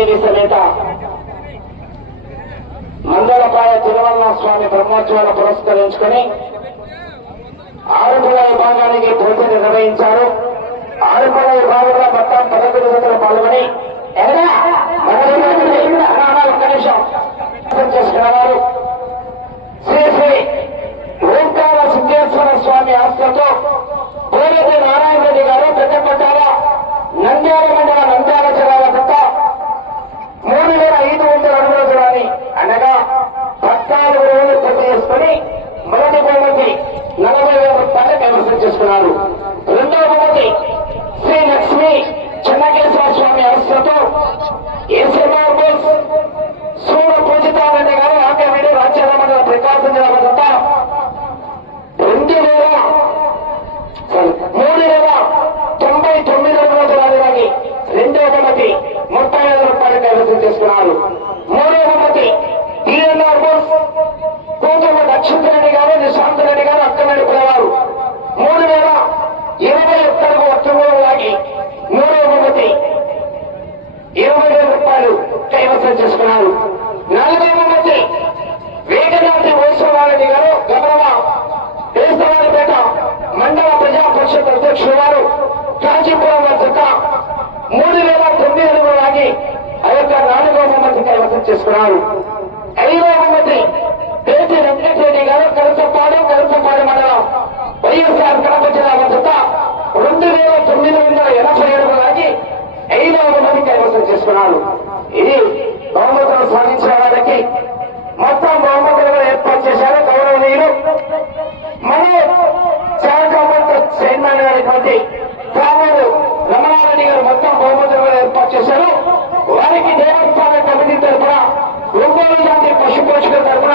లక్ష్మీదేవి సమేత మందలపాయ తిరువల్ల స్వామి బ్రహ్మోత్సవాలు పురస్కరించుకొని ఆరుపుల విభాగానికి పూజ నిర్వహించారు. ఆరుపుల విభాగంలో మొత్తం పదకొండు జతలు పాల్గొని ఒక్క నిమిషం అర్థం చేసుకున్నవారు శ్రీ శ్రీ ఓంకార సిద్ధేశ్వర స్వామి ఆస్థతో పూర్వతి నారాయణ రెడ్డి గారు ఉన్నారు. రెండవ శ్రీ లక్ష్మి చెన్నకేశ్వర స్వామి అవస్థతో ఏసీఆర్ బోస్ సూర్య పూజితారెడ్డి గారు ఆమె రాజ్యాంగ మండల ప్రకాశం జిల్లా గత రెండు వేల మూడు వేల తొంభై తొమ్మిది వందల రాజధాని రెండవ బహుమతి ముప్పై ఐదు రూపాయలు కైవసం చేసుకున్నారు. మూడవ బహుమతి డిఎన్ఆర్ బోస్ కూతురు నక్షత్ర రెడ్డి గారు నిశాంత్ రెడ్డి గారు అక్కడ నడిపేవారు మూడు వేల ఇరవై ఒక్కడుగు వస్తువులు మూడవ బహుమతి ఇరవై వేల రూపాయలు కైవసం చేసుకున్నారు. నాలుగవ బహుమతి వేగనాథి వైశ్వరారెడ్డి గారు గౌరవ దేశవారిపేట మండల ప్రజా పరిషత్ అధ్యక్షుడు వారు కాంచీపురం వద్ద మూడు వేల తొమ్మిది అడుగులు లాగి ఆ యొక్క నాలుగవ బహుమతి కైవసం చేసుకున్నారు. ఐదవ బహుమతి పేటి వెంకటరెడ్డి గారు కలసపాడు ఎలక్షన్ వందల ఎనభై అడుగులు లాగి ఐదవ బహుమతి కైవసం చేసుకున్నాడు. ఇది బహుమతులు సాధించిన వారికి మొత్తం బహుమతులుగా ఏర్పాటు చేశారు గౌరవనీయులు. మళ్ళీ శాఖ చైర్మన్ గారి కామూరు రమణారెడ్డి గారు మొత్తం బహుమతులుగా ఏర్పాటు చేశారు. వారికి దేవస్థాన కమిటీ తరఫున ఒంగోలు జాతి పశు పోషకుల తరఫున